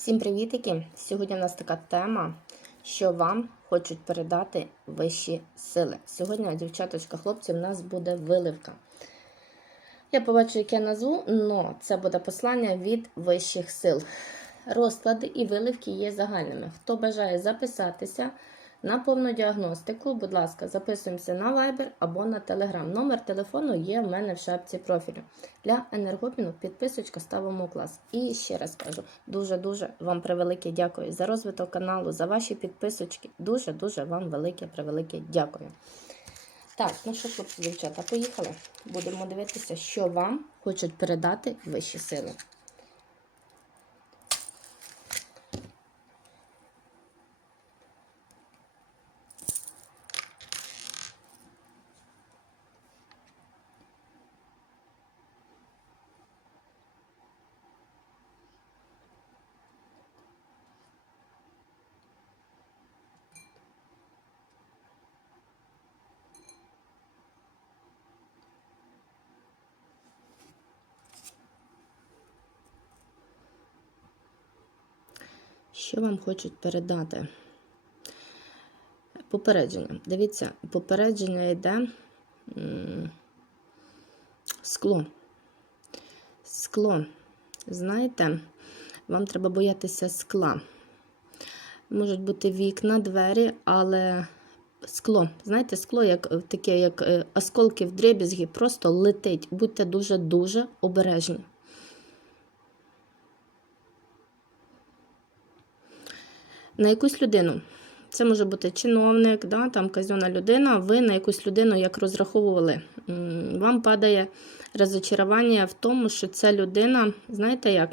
Всім привітики! Сьогодні у нас така тема, що вам хочуть передати вищі сили. Сьогодні, дівчаточка, хлопці, у нас буде виливка. Я побачу, яке назву, але це буде послання від вищих сил. Розклади і виливки є загальними. Хто бажає записатися на повну діагностику, будь ласка, записуємося на Viber або на Telegram. Номер телефону є в мене в шапці профілю. Для енергопіну підписочка ставимо клас. І ще раз кажу, дуже-дуже вам превелике дякую за розвиток каналу, за ваші підписочки. Дуже-дуже вам велике превелике дякую. Так, ну що, хлопці, дівчата, поїхали. Будемо дивитися, що вам хочуть передати вищі сили. Що вам хочуть передати? Попередження. Дивіться, попередження йде скло. Скло. Знаєте, вам треба боятися скла. Можуть бути вікна, двері, але скло. Знаєте, скло, як е, таке, як е, осколки в дребізгі, просто летить. Будьте дуже-дуже обережні. На якусь людину. Це може бути чиновник, да, там казенна людина. Ви на якусь людину як розраховували. Вам падає розочарування в тому, що ця людина, знаєте як?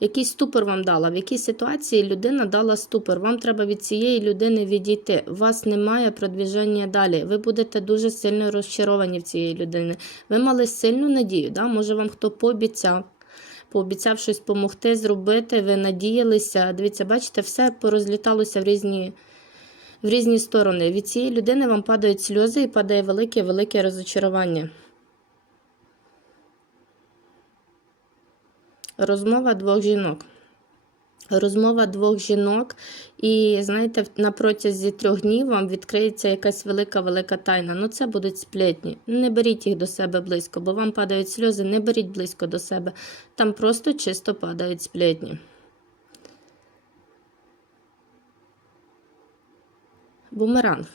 Якийсь ступор вам дала. В якій ситуації людина дала ступор. Вам треба від цієї людини відійти. У вас немає продвіження далі. Ви будете дуже сильно розчаровані в цієї людини. Ви мали сильну надію. Да? Може, вам хто пообіцяв, пообіцяв щось допомогти, зробити, ви надіялися. Дивіться, бачите, все порозліталося в різні, в різні сторони. Від цієї людини вам падають сльози і падає велике-велике розочарування. Розмова двох жінок. Розмова двох жінок, і знаєте, на протязі трьох днів вам відкриється якась велика-велика тайна. Ну, це будуть сплетні. Не беріть їх до себе близько, бо вам падають сльози, не беріть близько до себе. Там просто чисто падають сплетні. Бумеранг.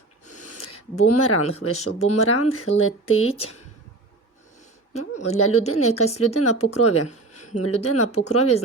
Бумеранг вийшов. Бумеранг летить. Ну, для людини якась людина по крові. Людина по крові,